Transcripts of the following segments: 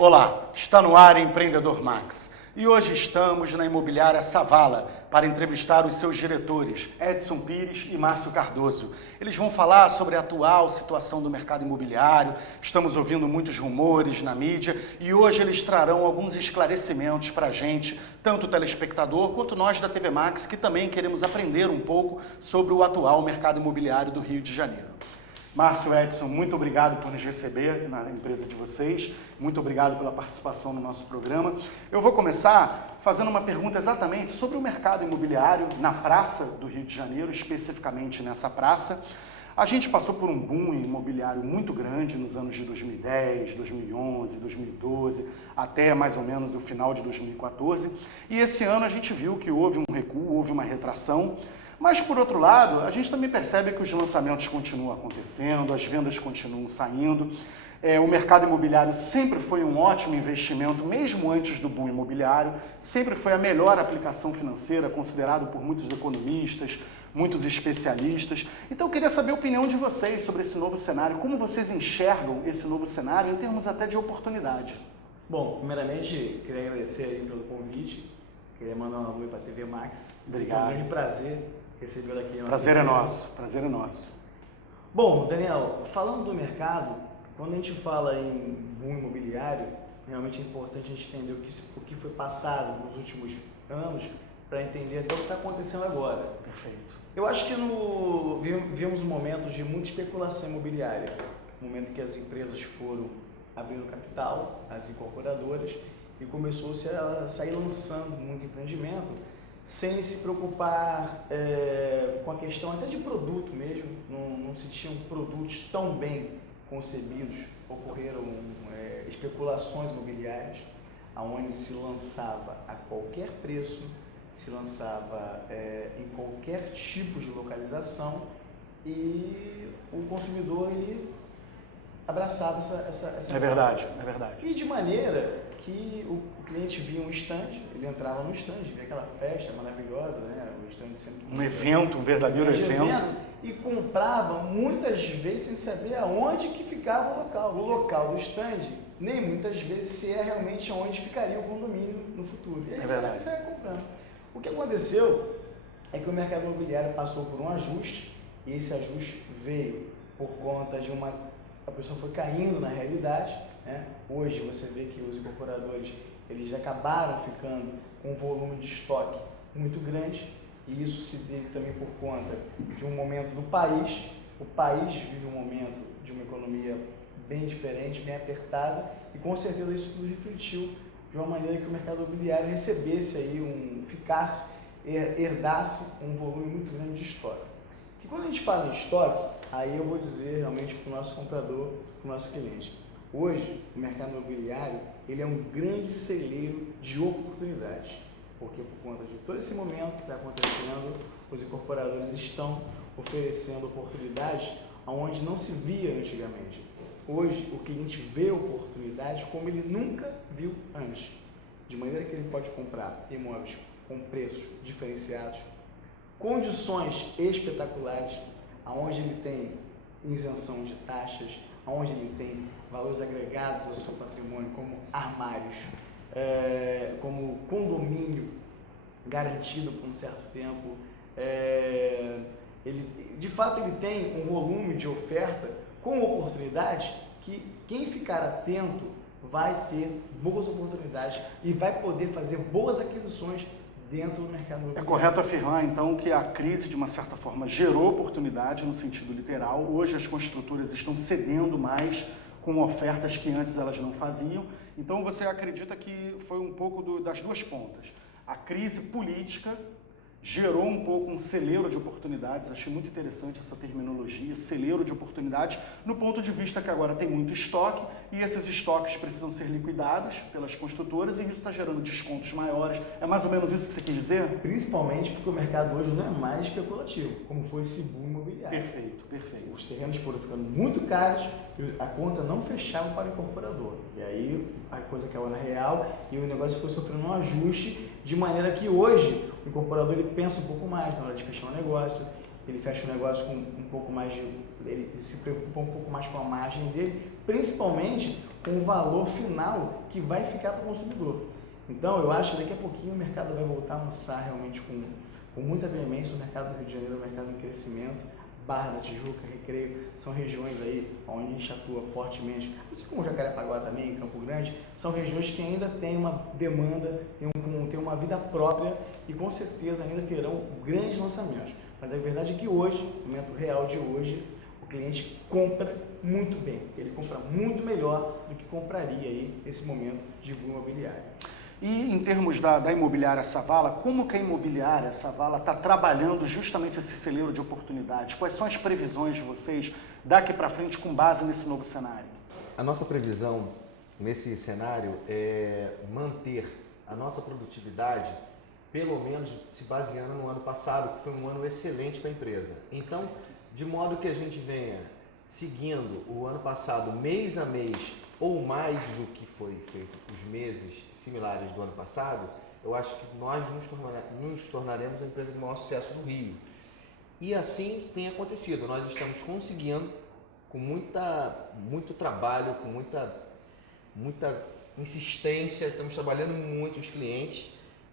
Olá, está no ar Empreendedor Max e hoje estamos na Imobiliária Savala para entrevistar os seus diretores, Edson Pires e Márcio Cardoso. Eles vão falar sobre a atual situação do mercado imobiliário, estamos ouvindo muitos rumores na mídia e hoje eles trarão alguns esclarecimentos para a gente, tanto o telespectador quanto nós da TV Max, que também queremos aprender um pouco sobre o atual mercado imobiliário do Rio de Janeiro. Márcio, Edson, muito obrigado por nos receber na empresa de vocês, muito obrigado pela participação no nosso programa. Eu vou começar fazendo uma pergunta exatamente sobre o mercado imobiliário na Praça do Rio de Janeiro, especificamente nessa praça. A gente passou por um boom imobiliário muito grande nos anos de 2010, 2011, 2012, até mais ou menos o final de 2014, e esse ano a gente viu que houve um recuo, houve uma retração. Mas, por outro lado, a gente também percebe que os lançamentos continuam acontecendo, as vendas continuam saindo. O mercado imobiliário sempre foi um ótimo investimento, mesmo antes do boom imobiliário, sempre foi a melhor aplicação financeira, considerado por muitos economistas, muitos especialistas. Então, eu queria saber a opinião de vocês sobre esse novo cenário, como vocês enxergam esse novo cenário em termos até de oportunidade. Bom, primeiramente, queria agradecer aí pelo convite, queria mandar um alô para a TV Max. Obrigado. É um grande prazer recebê-lo aqui. Prazer é nosso, prazer é nosso. Bom, Daniel, falando do mercado, quando a gente fala em boom imobiliário, realmente é importante a gente entender o que foi passado nos últimos anos para entender até o que está acontecendo agora. Perfeito. Eu acho que vivemos momentos de muita especulação imobiliária, momento que as empresas foram abrindo capital, as incorporadoras, e começou-se a sair lançando muito empreendimento, sem se preocupar com a questão até de produto mesmo, não se tinham produtos tão bem concebidos, ocorreram especulações imobiliárias, onde se lançava a qualquer preço, se lançava em qualquer tipo de localização e o consumidor ele abraçava essa É verdade, é verdade. E de maneira que o cliente via um stand, ele entrava no stand, via aquela festa maravilhosa, né? O stand sempre Um evento, um verdadeiro evento. E comprava muitas vezes sem saber aonde que ficava o local. O local do stand, nem muitas vezes se é realmente onde ficaria o condomínio no futuro. E aí é verdade. Você vai comprando. O que aconteceu é que o mercado imobiliário passou por um ajuste, e esse ajuste veio por conta de a pessoa foi caindo na realidade, né? Hoje você vê que os incorporadores eles acabaram ficando com um volume de estoque muito grande, e isso se deve também por conta de um momento do país. O país vive um momento de uma economia bem diferente, bem apertada, e com certeza isso tudo refletiu de uma maneira que o mercado imobiliário recebesse aí herdasse um volume muito grande de estoque. Que quando a gente fala em estoque, aí eu vou dizer realmente para o nosso comprador, para o nosso cliente. Hoje, o mercado imobiliário ele é um grande celeiro de oportunidades, porque por conta de todo esse momento que está acontecendo, os incorporadores estão oferecendo oportunidades onde não se via antigamente. Hoje, o cliente vê oportunidades como ele nunca viu antes, de maneira que ele pode comprar imóveis com preços diferenciados, condições espetaculares, onde ele tem isenção de taxas, onde ele tem valores agregados ao seu patrimônio, como armários, como condomínio garantido por um certo tempo. De fato, ele tem um volume de oferta com oportunidades que quem ficar atento vai ter boas oportunidades e vai poder fazer boas aquisições dentro do mercado imobiliário. É correto afirmar, então, que a crise, de uma certa forma, gerou oportunidade no sentido literal. Hoje as construtoras estão cedendo mais com ofertas que antes elas não faziam. Então, você acredita que foi um pouco das duas pontas. A crise política gerou um pouco um celeiro de oportunidades, achei muito interessante essa terminologia, celeiro de oportunidades, no ponto de vista que agora tem muito estoque e esses estoques precisam ser liquidados pelas construtoras e isso está gerando descontos maiores. É mais ou menos isso que você quis dizer? Principalmente porque o mercado hoje não é mais especulativo, como foi esse boom imobiliário. Perfeito, perfeito. Os terrenos foram ficando muito caros e a conta não fechava para o incorporador. E aí a coisa caiu na real e o negócio foi sofrendo um ajuste, de maneira que hoje o incorporador ele pensa um pouco mais na hora de fechar um negócio, ele fecha um negócio com um pouco mais de... ele se preocupa um pouco mais com a margem dele, principalmente com o valor final que vai ficar para o consumidor. Então, eu acho que daqui a pouquinho o mercado vai voltar a lançar realmente com muita veemência. O mercado do Rio de Janeiro é um mercado em crescimento. Barra da Tijuca, Recreio, são regiões aí onde a gente atua fortemente, assim como Jacarepaguá também, Campo Grande, são regiões que ainda têm uma demanda, têm uma vida própria e com certeza ainda terão grandes lançamentos. Mas a verdade é que hoje, no momento real de hoje, o cliente compra muito bem, ele compra muito melhor do que compraria aí nesse momento de boom imobiliário. E em termos da imobiliária Savala, como que a imobiliária Savala está trabalhando justamente esse celeiro de oportunidades? Quais são as previsões de vocês daqui para frente com base nesse novo cenário? A nossa previsão nesse cenário é manter a nossa produtividade, pelo menos se baseando no ano passado, que foi um ano excelente para a empresa. Então, de modo que a gente venha seguindo o ano passado mês a mês ou mais do que foi feito os meses similares do ano passado, eu acho que nós nos tornaremos a empresa de maior sucesso do Rio. E assim tem acontecido. Nós estamos conseguindo, com muito trabalho, com muita insistência, estamos trabalhando muito os clientes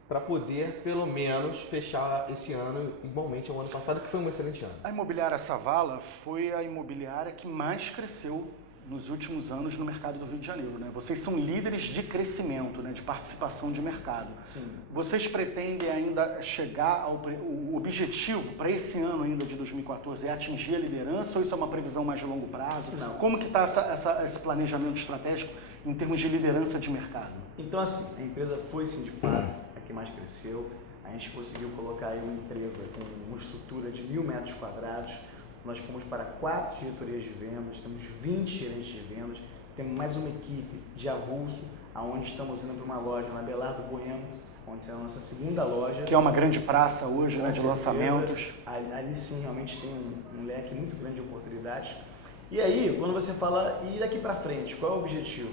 para poder, pelo menos, fechar esse ano igualmente ao ano passado, que foi um excelente ano. A imobiliária Savala foi a imobiliária que mais cresceu nos últimos anos no mercado do Rio de Janeiro, né? Vocês são líderes de crescimento, né? De participação de mercado. Sim. Vocês pretendem ainda chegar o objetivo para esse ano ainda de 2014 é atingir a liderança ou isso é uma previsão mais de longo prazo? Não. Como que está esse planejamento estratégico em termos de liderança de mercado? Então, assim, a empresa foi sim de fato a que mais cresceu. A gente conseguiu colocar aí uma empresa com uma estrutura de 1.000 metros quadrados. Nós fomos para 4 diretorias de vendas, temos 20 gerentes de vendas, temos mais uma equipe de avulso, aonde estamos indo para uma loja na Belardo Bueno, onde é a nossa segunda loja. Que é uma grande praça hoje, né, de lançamentos. Ali sim, realmente tem um leque muito grande de oportunidades. E aí, quando você fala, e daqui para frente, qual é o objetivo?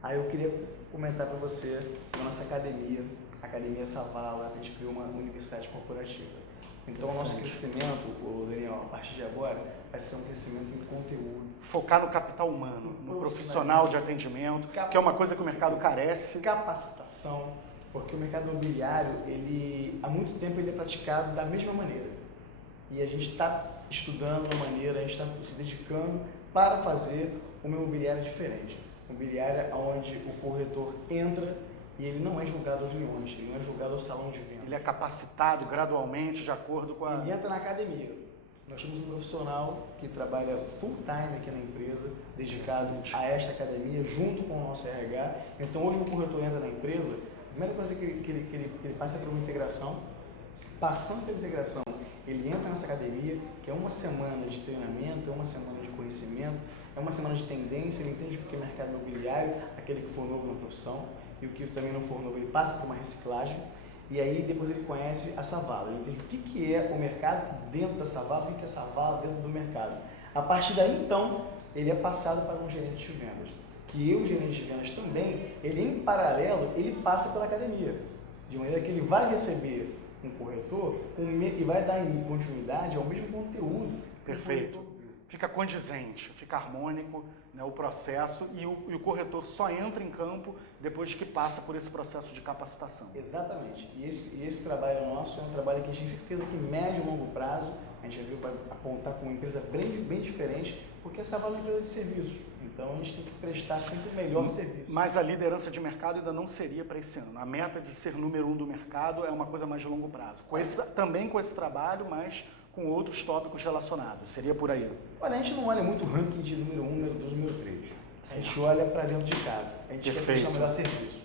Aí eu queria comentar para você a nossa academia, a Academia Savala, a gente criou uma universidade corporativa. Então, o nosso crescimento, Daniel, a partir de agora, vai ser um crescimento em conteúdo. Focar no capital humano, no profissional de atendimento, que é uma coisa que o mercado carece. Capacitação, porque o mercado imobiliário, há muito tempo, ele é praticado da mesma maneira. E a gente está estudando uma maneira, a gente está se dedicando para fazer uma imobiliária diferente. Uma imobiliária onde o corretor entra e ele não é julgado aos leões, ele não é julgado ao salão de venda. Ele é capacitado gradualmente de acordo com a... Ele entra na academia. Nós temos um profissional que trabalha full time aqui na empresa, dedicado a esta academia, junto com o nosso RH. Então hoje o corretor entra na empresa, a primeira coisa que ele passa por uma integração. Passando pela integração, ele entra nessa academia, que é uma semana de treinamento, é uma semana de conhecimento, é uma semana de tendência, ele entende o que é mercado imobiliário, aquele que for novo na profissão, e o que também não for novo, ele passa por uma reciclagem, e aí depois ele conhece a Savala, ele entende o que é o mercado dentro da Savala, o que é a Savala dentro do mercado. A partir daí, então, ele é passado para um gerente de vendas, que o gerente de vendas também, ele em paralelo, ele passa pela academia, de maneira que ele vai receber um corretor e vai dar em continuidade ao mesmo conteúdo. Perfeito. Fica condizente, fica harmônico, né, o processo e o corretor só entra em campo depois que passa por esse processo de capacitação. Exatamente. E esse trabalho nosso é um trabalho que a gente tem certeza que médio e longo prazo a gente já viu para apontar com uma empresa bem diferente, porque essa é uma empresa de serviço. Então a gente tem que prestar sempre o melhor serviço. Mas a liderança de mercado ainda não seria para esse ano. A meta de ser número 1 do mercado é uma coisa mais de longo prazo. Também com esse trabalho, mas com outros tópicos relacionados. Seria por aí? Olha, a gente não olha muito o ranking de número 1, número 2, número 3. A gente olha para dentro de casa. A gente quer prestar o melhor serviço.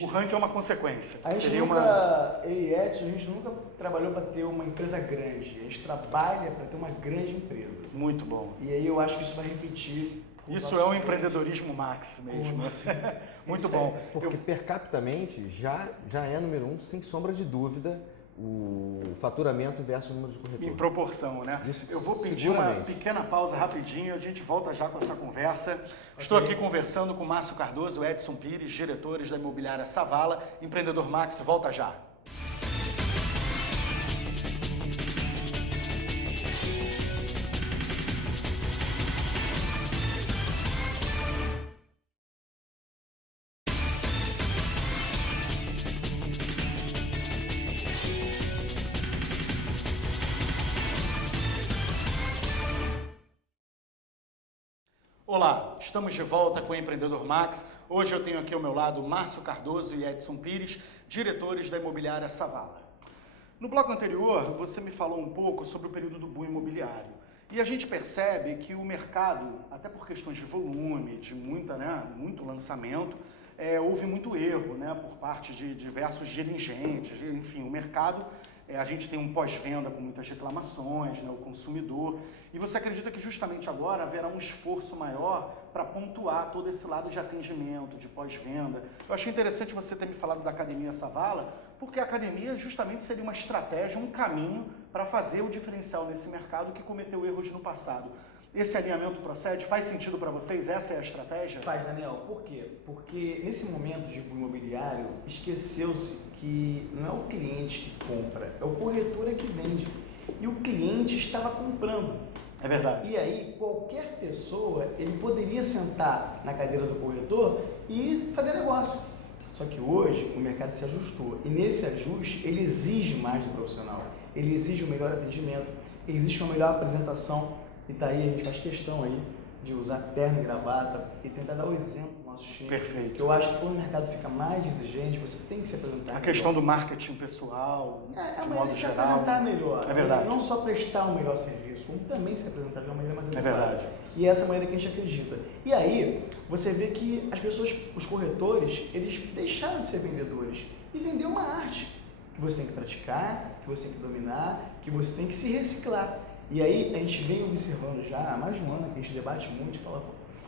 O ranking é uma consequência. A gente eu e Edson, a gente nunca trabalhou para ter uma empresa grande. A gente trabalha para ter uma grande empresa. Muito bom. E aí eu acho que isso vai refletir. Isso é o empreendedorismo max mesmo. Muito bom. Porque per capitamente já é número 1, sem sombra de dúvida, o faturamento versus o número de corretores. Em proporção, né? Isso, eu vou pedir uma pequena pausa rapidinho, a gente volta já com essa conversa. Estou aqui conversando com Márcio Cardoso, Edson Pires, diretores da imobiliária Savala. Empreendedor Max, volta já. Olá, estamos de volta com o Empreendedor Max. Hoje eu tenho aqui ao meu lado Márcio Cardoso e Edson Pires, diretores da imobiliária Savala. No bloco anterior, você me falou um pouco sobre o período do boom imobiliário. E a gente percebe que o mercado, até por questões de volume, de muito lançamento, houve muito erro, por parte de diversos dirigentes, enfim, o mercado, a gente tem um pós-venda com muitas reclamações, o consumidor, e você acredita que justamente agora haverá um esforço maior para pontuar todo esse lado de atendimento, de pós-venda. Eu achei interessante você ter me falado da Academia Savala, porque a academia justamente seria uma estratégia, um caminho para fazer o diferencial nesse mercado que cometeu erros no passado. Esse alinhamento procede? Faz sentido para vocês? Essa é a estratégia? Faz, Daniel. Por quê? Porque nesse momento de boom imobiliário, esqueceu-se que não é o cliente que compra, é o corretor que vende. E o cliente estava comprando. É verdade. E aí, qualquer pessoa, ele poderia sentar na cadeira do corretor e fazer negócio. Só que hoje o mercado se ajustou. E nesse ajuste, ele exige mais do profissional. Ele exige um melhor atendimento, ele exige uma melhor apresentação. E daí a gente faz questão aí de usar terno e gravata e tentar dar o exemplo do nosso time. Perfeito. Que eu acho que quando o mercado fica mais exigente, você tem que se apresentar. A questão do marketing pessoal, de modo se geral. apresentar melhor. É verdade. Não só prestar um melhor serviço, como também se apresentar de uma maneira mais adequada. É verdade. E essa é a maneira que a gente acredita. E aí, você vê que as pessoas, os corretores, eles deixaram de ser vendedores e vender uma arte que você tem que praticar, que você tem que dominar, que você tem que se reciclar. E aí a gente vem observando já há mais de um ano que a gente debate muito e fala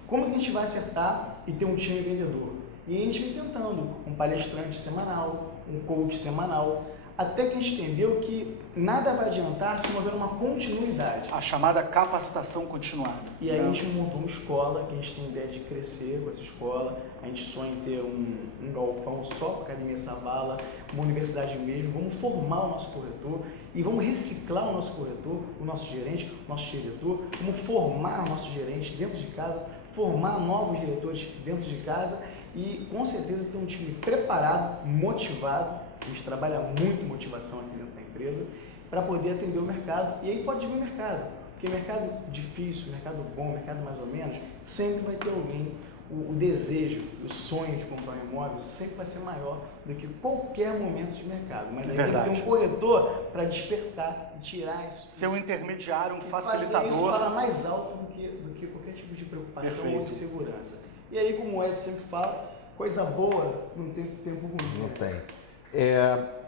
como que a gente vai acertar e ter um time vendedor. E a gente vem tentando um palestrante semanal, um coach semanal, até que a gente entendeu que nada vai adiantar se não houver uma continuidade. A chamada capacitação continuada. E aí a gente montou uma escola, que a gente tem ideia de crescer com essa escola, a gente sonha em ter um galpão só para a Academia Savala, uma universidade mesmo, vamos formar o nosso corretor e vamos reciclar o nosso corretor, o nosso gerente, o nosso diretor, vamos formar o nosso gerente dentro de casa, formar novos diretores dentro de casa e com certeza ter um time preparado, motivado. A gente trabalha muito motivação aqui dentro da empresa para poder atender o mercado. E aí pode vir o mercado, porque mercado difícil, mercado bom, mercado mais ou menos, sempre vai ter alguém. O desejo, o sonho de comprar um imóvel sempre vai ser maior do que qualquer momento de mercado. Mas aí tem que ter um corretor para despertar e tirar isso. Ser um intermediário, um facilitador. Fazer isso falar mais alto do que qualquer tipo de preocupação. Perfeito. Ou de segurança. E aí, como o Edson sempre fala, coisa boa não tem tempo ruim. Não tem.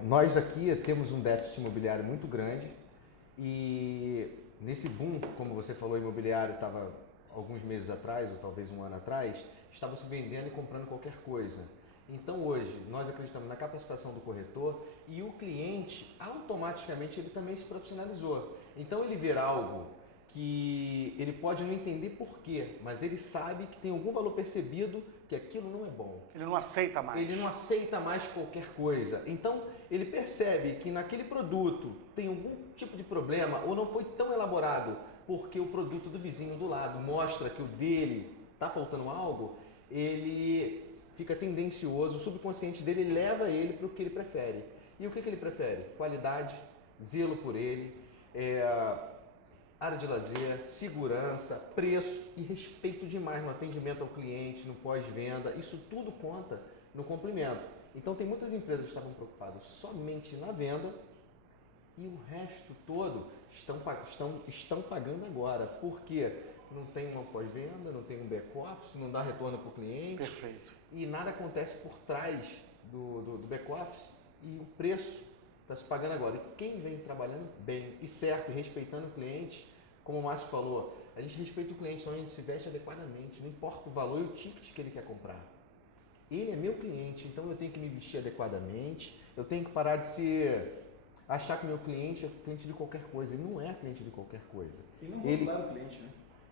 Nós aqui temos um déficit imobiliário muito grande e nesse boom, como você falou, imobiliário estava alguns meses atrás, ou talvez um ano atrás, estava se vendendo e comprando qualquer coisa. Então hoje nós acreditamos na capacitação do corretor e o cliente automaticamente ele também se profissionalizou. Então ele vê algo que ele pode não entender por quê, mas ele sabe que tem algum valor percebido que aquilo não é bom. Ele não aceita mais. Ele não aceita mais qualquer coisa. Então, ele percebe que naquele produto tem algum tipo de problema ou não foi tão elaborado porque o produto do vizinho do lado mostra que o dele está faltando algo, ele fica tendencioso, o subconsciente dele leva ele para o que ele prefere. E o que ele prefere? Qualidade, zelo por ele, área de lazer, segurança, preço e respeito demais no atendimento ao cliente, no pós-venda, isso tudo conta no complemento. Então tem muitas empresas que estavam preocupadas somente na venda e o resto todo estão pagando agora, porque não tem uma pós-venda, não tem um back-office, não dá retorno para o cliente. Perfeito. E nada acontece por trás do back-office e o preço está se pagando agora. E quem vem trabalhando bem e certo, e respeitando o cliente, como o Márcio falou, a gente respeita o cliente, então a gente se veste adequadamente, não importa o valor e o ticket que ele quer comprar. Ele é meu cliente, então eu tenho que me vestir adequadamente, eu tenho que parar de achar que meu cliente é cliente de qualquer coisa. Ele não é cliente de qualquer coisa. E não rotular o cliente, né?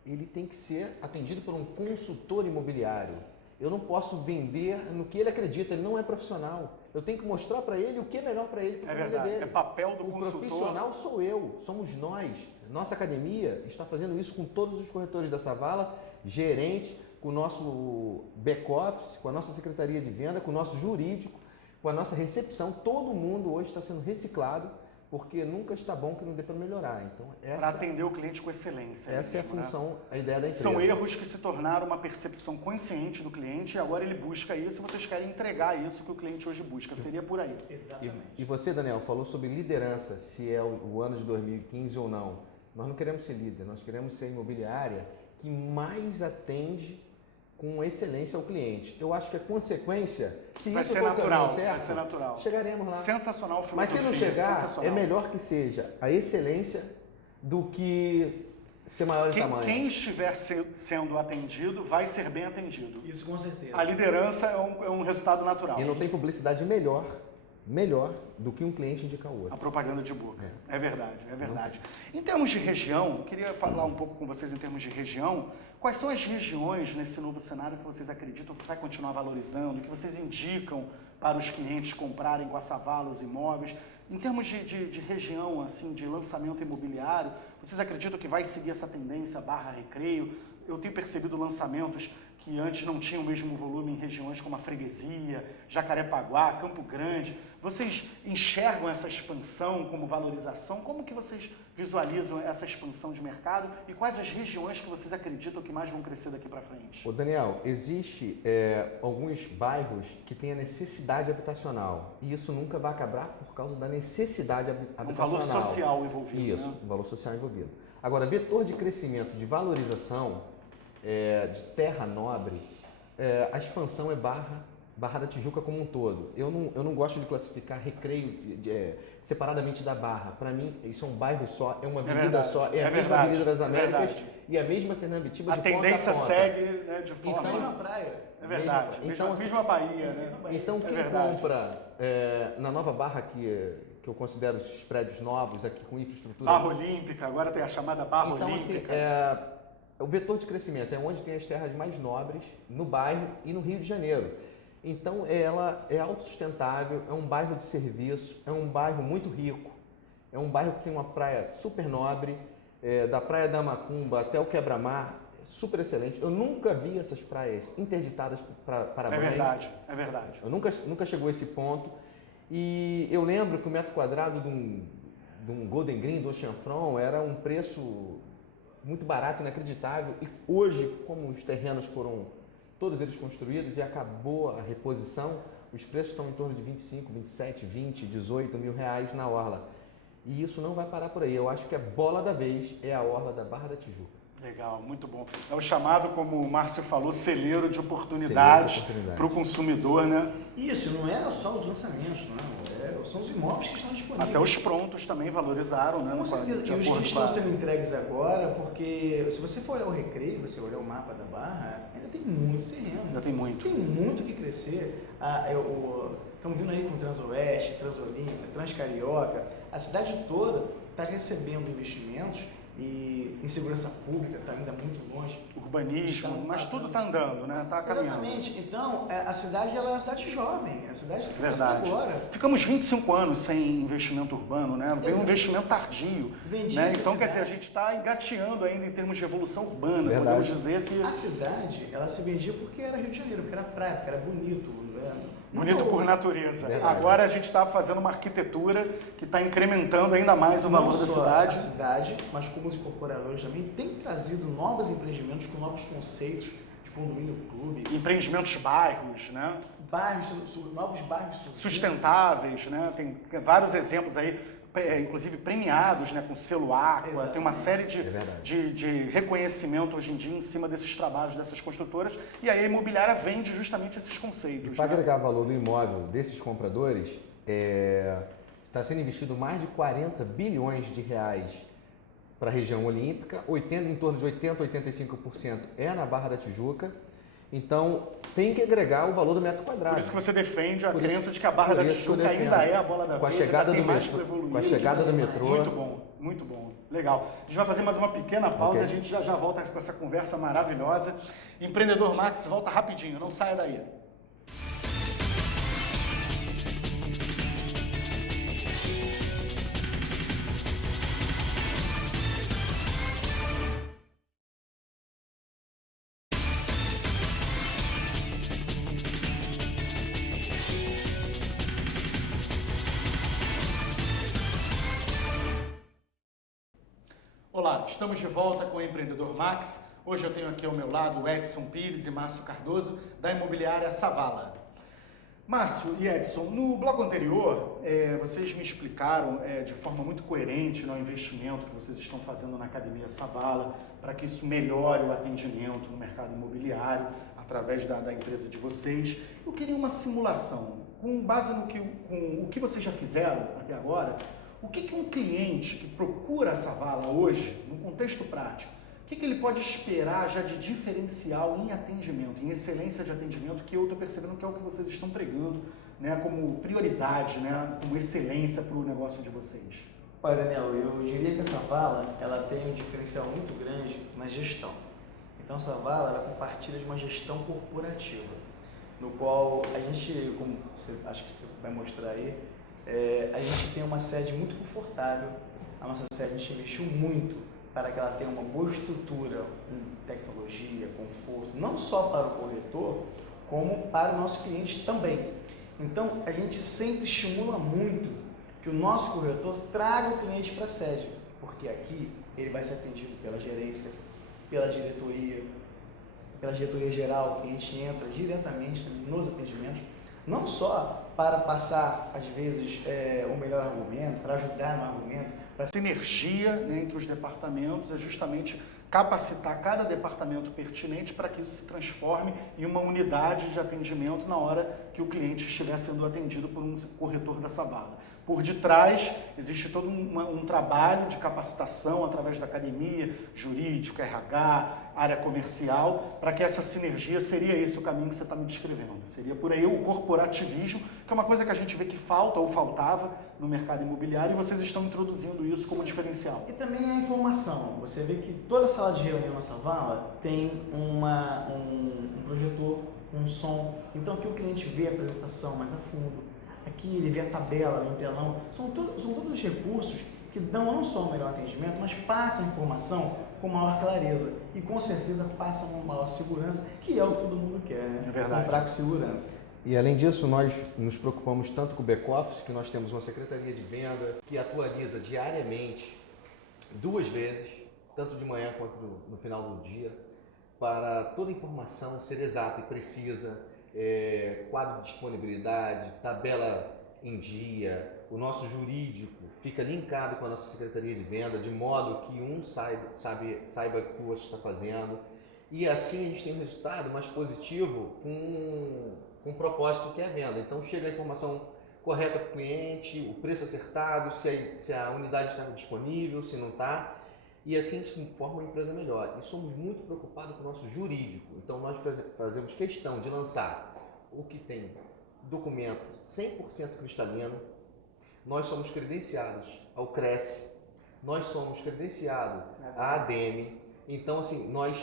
Ele tem que ser atendido por um consultor imobiliário. Eu não posso vender no que ele acredita, ele não é profissional. Eu tenho que mostrar para ele o que é melhor para ele, para a família dele. É papel do consultor. O profissional sou eu, somos nós. Nossa academia está fazendo isso com todos os corretores da Savala, gerente, com o nosso back-office, com a nossa secretaria de venda, com o nosso jurídico, com a nossa recepção. Todo mundo hoje está sendo reciclado porque nunca está bom que não dê para melhorar. Então, Para atender o cliente com excelência. Essa é a mesmo, função, a ideia da empresa. São erros que se tornaram uma percepção consciente do cliente e agora ele busca isso e vocês querem entregar isso que o cliente hoje busca. Seria por aí. Exatamente. E você, Daniel, falou sobre liderança, se é o ano de 2015 ou não. Nós não queremos ser líder, nós queremos ser a imobiliária que mais atende com excelência ao cliente. Eu acho que a consequência, se Vai isso ser for o caminho natural, certo, vai ser natural. chegaremos lá. Sensacional filosofia. Mas se não chegar, sensacional. é melhor que seja a excelência do que ser maior de tamanho. Quem estiver sendo atendido vai ser bem atendido. Isso com certeza. A liderança é um resultado natural. E não tem publicidade melhor do que um cliente indicar o outro. A propaganda de boca. É verdade, é verdade. Em termos de região, queria falar um pouco com vocês em termos de região. Quais são as regiões nesse novo cenário que vocês acreditam que vai continuar valorizando, que vocês indicam para os clientes comprarem com a Savala os imóveis? Em termos de região, assim, de lançamento imobiliário, vocês acreditam que vai seguir essa tendência barra recreio? Eu tenho percebido lançamentos que antes não tinham o mesmo volume em regiões como a Freguesia, Jacarepaguá, Campo Grande. Vocês enxergam essa expansão como valorização? Como que vocês visualizam essa expansão de mercado e quais as regiões que vocês acreditam que mais vão crescer daqui para frente? Ô Daniel, existe alguns bairros que têm a necessidade habitacional e isso nunca vai acabar por causa da necessidade habitacional. Um valor social envolvido. Isso, né? um valor social envolvido. Agora, vetor de crescimento, de valorização, de terra nobre, a expansão é Barra da Tijuca como um todo. Eu não gosto de classificar Recreio separadamente da Barra. Para mim, isso é um bairro só, é uma avenida só, é a mesma Avenida das Américas e a mesma Sernambitiba de ponta a ponta. A tendência segue, né, de forma... Então, na praia. É verdade. Então, mesma Bahia, né? Então, quem compra na Nova Barra, que eu considero os prédios novos aqui com infraestrutura... Barra Olímpica, agora tem a chamada Barra Olímpica. Assim, o vetor de crescimento é onde tem as terras mais nobres, no bairro e no Rio de Janeiro. Então, ela é autossustentável, é um bairro de serviço, é um bairro muito rico, é um bairro que tem uma praia super nobre, da Praia da Macumba até o Quebra-Mar, super excelente. Eu nunca vi essas praias interditadas para banho. É verdade. Eu nunca chegou a esse ponto. E eu lembro que o metro quadrado de um Golden Green, do Ocean Front, era um preço muito barato, inacreditável. E hoje, como os terrenos foram todos eles construídos e acabou a reposição, os preços estão em torno de 25, 27, 20, 18 mil reais na orla. E isso não vai parar por aí. Eu acho que a bola da vez é a orla da Barra da Tijuca. Legal, muito bom. É o chamado, como o Márcio falou, celeiro de oportunidades para o consumidor, né? Isso, não é só os lançamentos, não. São os imóveis que estão disponíveis. Até os prontos também valorizaram, né? Com certeza. E os que estão sendo entregues agora, porque se você for olhar o Recreio, você olhar o mapa da Barra, ainda tem muito terreno. Ainda tem muito. Tem muito que crescer. Estamos vindo aí com Transoeste, Transolímpica, Transcarioca. A cidade toda está recebendo investimentos e em segurança pública está ainda muito longe. Urbanismo, mas tudo está andando, né? Está caminhando. Exatamente. Então, a cidade ela é uma cidade jovem, a cidade está Verdade. agora. Ficamos 25 anos sem investimento urbano, né? Tem um investimento tardio. Né? Então, quer dizer, a gente está engateando ainda em termos de evolução urbana. Verdade. Podemos dizer que... A cidade, ela se vendia porque era Rio de Janeiro, porque era praia, porque era bonito. Bonito por natureza. Verdade. Agora a gente está fazendo uma arquitetura que está incrementando ainda mais o valor da cidade. A cidade, mas como os incorporadores também têm trazido novos empreendimentos com novos conceitos de condomínio clube. Empreendimentos bairros, né? Novos bairros sustentáveis, né? Tem vários exemplos aí, inclusive premiados, né? Com selo Aqua. Exatamente. Tem uma série de reconhecimento hoje em dia em cima desses trabalhos dessas construtoras. E aí a imobiliária vende justamente esses conceitos. Para né? agregar valor do imóvel desses compradores, está sendo investido mais de 40 bilhões de reais para a região olímpica, em torno de 80% a 85% é na Barra da Tijuca. Então, tem que agregar o valor do metro quadrado. Por isso que você defende a crença de que a Barra da Tijuca ainda é a bola da vez. Com a chegada do mais metrô. para evoluir. Com a chegada do metrô. Muito bom, muito bom. Legal. A gente vai fazer mais uma pequena pausa, Ok. a gente já volta com essa conversa maravilhosa. Empreendedor Max, volta rapidinho, não saia daí. Olá, estamos de volta com o Empreendedor Max. Hoje eu tenho aqui ao meu lado o Edson Pires e Márcio Cardoso, da imobiliária Savala. Márcio e Edson, no bloco anterior, vocês me explicaram de forma muito coerente o investimento que vocês estão fazendo na Academia Savala para que isso melhore o atendimento no mercado imobiliário através da empresa de vocês. Eu queria uma simulação, com base com o que vocês já fizeram até agora. O que um cliente que procura a Savala hoje, no contexto prático, o que ele pode esperar já de diferencial em atendimento, em excelência de atendimento, que eu estou percebendo que é o que vocês estão pregando, né, como prioridade, né, como excelência para o negócio de vocês? Olha, Daniel, eu diria que a Savala ela tem um diferencial muito grande na gestão. Então, a Savala ela compartilha de uma gestão corporativa, no qual a gente, como acho que você vai mostrar aí, a gente tem uma sede muito confortável. A nossa sede a gente investiu muito para que ela tenha uma boa estrutura em tecnologia, conforto, não só para o corretor, como para o nosso cliente também. Então, a gente sempre estimula muito que o nosso corretor traga o cliente para a sede, porque aqui ele vai ser atendido pela gerência, pela diretoria geral, o cliente entra diretamente nos atendimentos, não só para passar, às vezes, o melhor argumento, para ajudar no argumento. A sinergia, né, entre os departamentos é justamente capacitar cada departamento pertinente para que isso se transforme em uma unidade de atendimento na hora que o cliente estiver sendo atendido por um corretor da Savala. Por detrás, existe todo um trabalho de capacitação através da academia, jurídico, RH, área comercial, para que essa sinergia, seria esse o caminho que você está me descrevendo. Seria por aí o corporativismo, que é uma coisa que a gente vê que falta ou faltava no mercado imobiliário, e vocês estão introduzindo isso como diferencial. E também a informação. Você vê que toda sala de reunião na Savala tem um projetor, um som. Então aqui o cliente vê a apresentação mais a fundo. Aqui ele vê a tabela no telão. São todos os recursos que dão não só um melhor atendimento, mas passam a informação com maior clareza. E com certeza passam uma maior segurança, que é o que todo mundo quer, né? É verdade. Comprar com segurança. E além disso, nós nos preocupamos tanto com o back-office, que nós temos uma secretaria de venda que atualiza diariamente 2 vezes, tanto de manhã quanto no final do dia, para toda a informação ser exata e precisa, quadro de disponibilidade, tabela em dia, o nosso jurídico fica linkado com a nossa secretaria de venda, de modo que um saiba o que o outro está fazendo, e assim a gente tem um resultado mais positivo com o propósito que é a venda. Então chega a informação correta para o cliente, o preço acertado, se a unidade está disponível, se não está, e assim a gente forma uma empresa melhor. E somos muito preocupados com o nosso jurídico, então nós fazemos questão de lançar o que tem documento 100% cristalino. Nós somos credenciados ao CRES, nós somos credenciados à ADEME, então assim, nós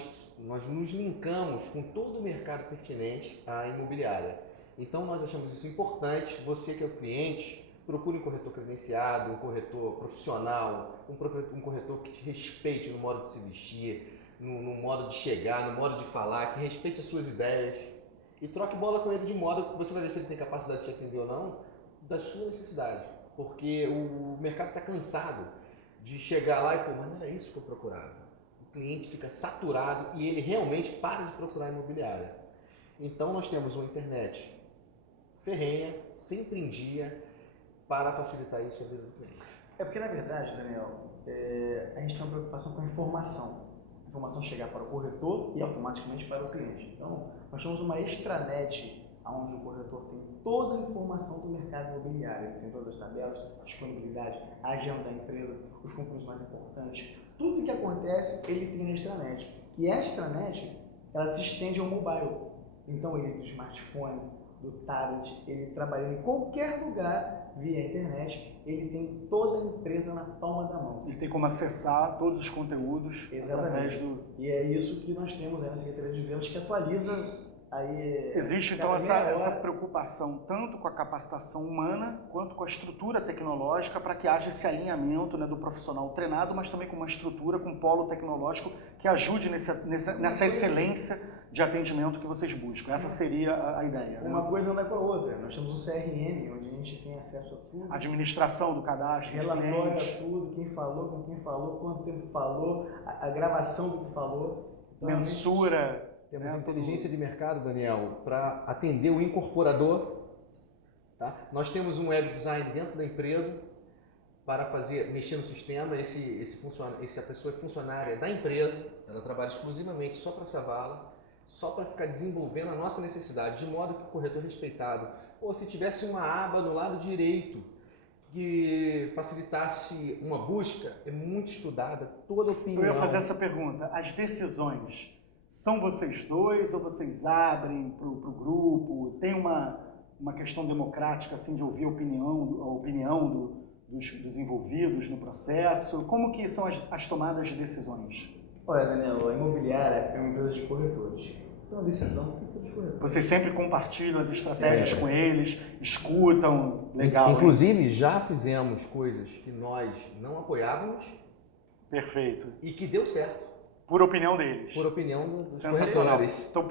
nos linkamos com todo o mercado pertinente à imobiliária. Então nós achamos isso importante. Você que é o cliente, procure um corretor credenciado, um corretor profissional, um corretor que te respeite no modo de se vestir, no modo de chegar, no modo de falar, que respeite as suas ideias, e troque bola com ele de modo que você vai ver se ele tem capacidade de te atender ou não, da sua necessidade. Porque o mercado está cansado de chegar lá e, mas não era isso que eu procurava. O cliente fica saturado e ele realmente para de procurar imobiliária. Então nós temos uma internet ferrenha, sempre em dia, para facilitar isso a vida do cliente. Porque na verdade, Daniel, a gente tem uma preocupação com a informação. A informação chegar para o corretor e automaticamente para o cliente. Então, nós temos uma extranet onde o corretor tem toda a informação do mercado imobiliário. Ele tem todas as tabelas, disponibilidade, a agenda da empresa, os compromissos mais importantes. Tudo o que acontece, ele tem na extranet. E a extranet, ela se estende ao mobile. Então, ele do smartphone, do tablet, ele trabalhando em qualquer lugar via internet, ele tem toda a empresa na palma da mão. Ele tem como acessar todos os conteúdos. Exatamente. Através do... E é isso que nós temos aí na Secretaria de Vendas, que atualiza aí... Existe então essa preocupação tanto com a capacitação humana quanto com a estrutura tecnológica para que haja esse alinhamento, né, do profissional treinado, mas também com uma estrutura, com um polo tecnológico que ajude nessa excelência de atendimento que vocês buscam. Essa seria a ideia. Uma coisa anda com a outra. Nós temos um CRM, onde a gente gente tem acesso a tudo. Administração do cadastro, Relatório a tudo, quem falou, com quem falou, quanto tempo falou, a gravação do que falou. Então, mensura. Temos inteligência de mercado, Daniel, para atender o incorporador. Tá? Nós temos um web design dentro da empresa para mexer no sistema. Essa pessoa é funcionária da empresa, ela trabalha exclusivamente só para essa vala, só para ficar desenvolvendo a nossa necessidade, de modo que o corretor respeitado, ou se tivesse uma aba no lado direito que facilitasse uma busca, é muito estudada, toda a opinião. Eu ia fazer essa pergunta, as decisões são vocês dois ou vocês abrem para o grupo? Tem uma questão democrática assim de ouvir a opinião dos envolvidos no processo? Como que são as tomadas de decisões? Olha, Daniel, a imobiliária é uma empresa de corretores. Então a decisão fica dos corretores. Vocês sempre compartilham as estratégias com eles, escutam, legal. Inclusive, já fizemos coisas que nós não apoiávamos. Perfeito. E que deu certo. Por opinião deles. Por opinião dos Sensacional. corretores. Então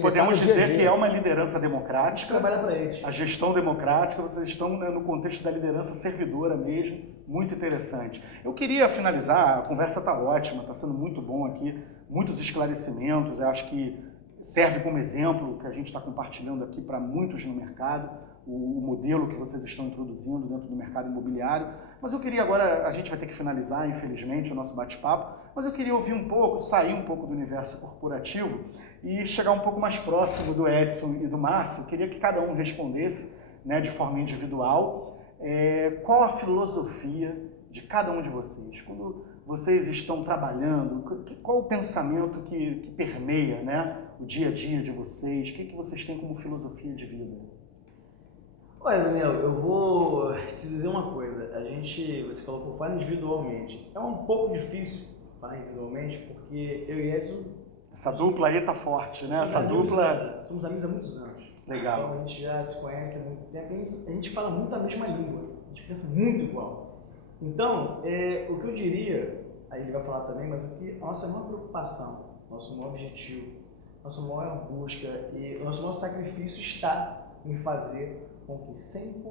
podemos dizer que é uma liderança democrática. Trabalha para eles. A gestão democrática, vocês estão no contexto da liderança servidora mesmo, muito interessante. Eu queria finalizar, a conversa está ótima, está sendo muito bom aqui, muitos esclarecimentos, eu acho que serve como exemplo que a gente está compartilhando aqui para muitos no mercado, o modelo que vocês estão introduzindo dentro do mercado imobiliário. Mas eu queria agora, a gente vai ter que finalizar, infelizmente, o nosso bate-papo, mas eu queria ouvir um pouco, sair um pouco do universo corporativo e chegar um pouco mais próximo do Edson e do Márcio. Eu queria que cada um respondesse, né, de forma individual, qual a filosofia de cada um de vocês. Quando vocês estão trabalhando, qual o pensamento que permeia, né, o dia a dia de vocês? O que vocês têm como filosofia de vida? Olha, Daniel, eu vou te dizer uma coisa. Você falou que eu falo individualmente. É um pouco difícil falar individualmente, porque eu e Edson... Essa dupla aí tá forte, né? Somos amigos há muitos anos. Legal. Então, a gente já se conhece há muito tempo. A gente fala muito a mesma língua. A gente pensa muito igual. Então, o que eu diria, aí ele vai falar também, mas a nossa maior preocupação, nosso maior objetivo, nossa maior busca e nosso maior sacrifício está em fazer com que 100%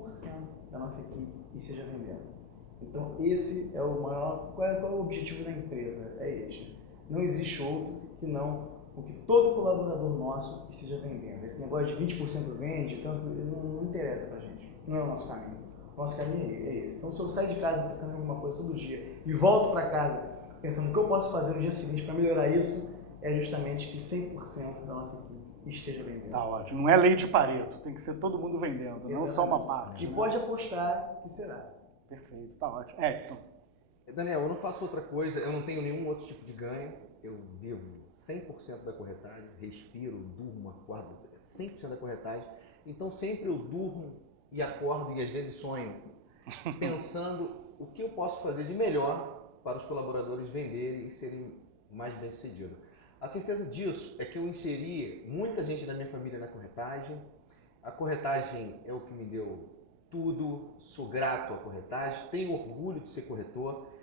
da nossa equipe esteja vendendo. Então, esse é o maior... Qual é o objetivo da empresa? É este. Não existe outro que não o que todo colaborador nosso esteja vendendo. Esse negócio de 20% vende, então não interessa pra gente. Não é o nosso caminho. O nosso caminho é esse. Então, se eu saio de casa pensando em alguma coisa todo dia e volto para casa pensando o que eu posso fazer no dia seguinte para melhorar isso, é justamente que 100% da nossa equipe esteja vendendo. Tá ótimo. Não é lei de Pareto, tem que ser todo mundo vendendo, exatamente, não só uma parte. E pode apostar que será. Perfeito, tá ótimo. Edson. Daniel, eu não faço outra coisa, eu não tenho nenhum outro tipo de ganho, eu vivo 100% da corretagem, respiro, durmo, acordo 100% da corretagem, então sempre eu durmo e acordo e às vezes sonho pensando o que eu posso fazer de melhor para os colaboradores venderem e serem mais bem-sucedidos. A certeza disso é que eu inseri muita gente da minha família na corretagem. A corretagem é o que me deu tudo, sou grato à corretagem, tenho orgulho de ser corretor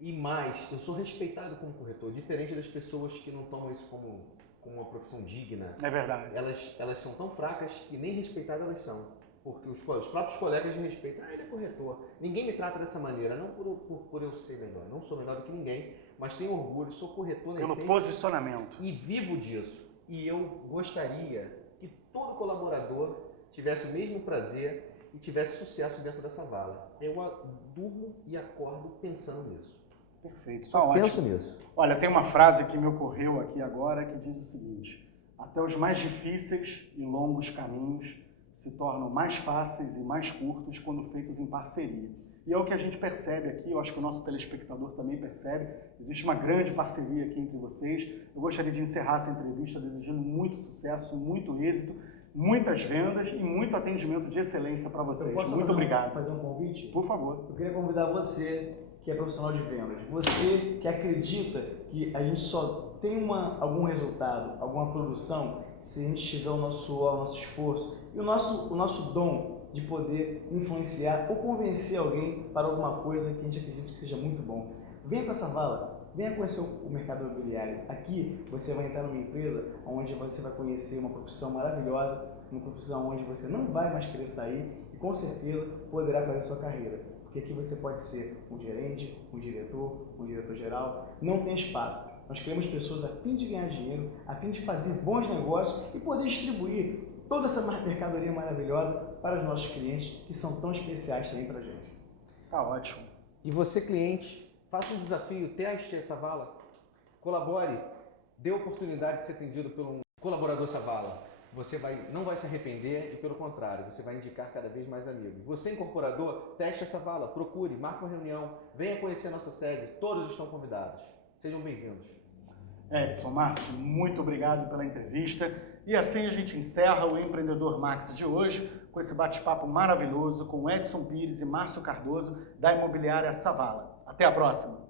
e mais, eu sou respeitado como corretor, diferente das pessoas que não tomam isso como uma profissão digna. É verdade. Elas são tão fracas que nem respeitadas elas são, porque os próprios colegas me respeitam. Ele é corretor. Ninguém me trata dessa maneira, não por eu ser melhor, não sou melhor do que ninguém, mas tenho orgulho, sou corretor na essência. Pelo posicionamento. E vivo disso. E eu gostaria que todo colaborador tivesse o mesmo prazer e tivesse sucesso dentro dessa vala. Eu durmo e acordo pensando nisso. Perfeito, só ótimo. Penso nisso. Olha, tem uma frase que me ocorreu aqui agora que diz o seguinte: até os mais difíceis e longos caminhos se tornam mais fáceis e mais curtos quando feitos em parceria. E é o que a gente percebe aqui, eu acho que o nosso telespectador também percebe, existe uma grande parceria aqui entre vocês. Eu gostaria de encerrar essa entrevista desejando muito sucesso, muito êxito, muitas vendas e muito atendimento de excelência para vocês. Muito obrigado. Fazer um convite? Por favor. Eu queria convidar você, que é profissional de vendas, você que acredita que a gente só tem algum resultado, alguma produção, se a gente tiver o nosso suor, o nosso esforço e o nosso dom de poder influenciar ou convencer alguém para alguma coisa que a gente acredita que seja muito bom. Venha para essa vala, venha conhecer o mercado imobiliário. Aqui você vai entrar numa empresa onde você vai conhecer uma profissão maravilhosa, uma profissão onde você não vai mais querer sair e com certeza poderá fazer sua carreira. Porque aqui você pode ser um gerente, um diretor-geral, não tem espaço. Nós queremos pessoas a fim de ganhar dinheiro, a fim de fazer bons negócios e poder distribuir toda essa mercadoria maravilhosa para os nossos clientes, que são tão especiais também para a gente. Tá ótimo. E você, cliente, faça um desafio, teste a Savala, colabore, dê a oportunidade de ser atendido por um colaborador Savala. Você não vai se arrepender e, pelo contrário, você vai indicar cada vez mais amigos. Você, incorporador, teste a Savala, procure, marque uma reunião, venha conhecer a nossa sede, todos estão convidados. Sejam bem-vindos. Edson, Márcio, muito obrigado pela entrevista. E assim a gente encerra o Empreendedor Max de hoje com esse bate-papo maravilhoso com Edson Pires e Márcio Cardoso da Imobiliária Savala. Até a próxima!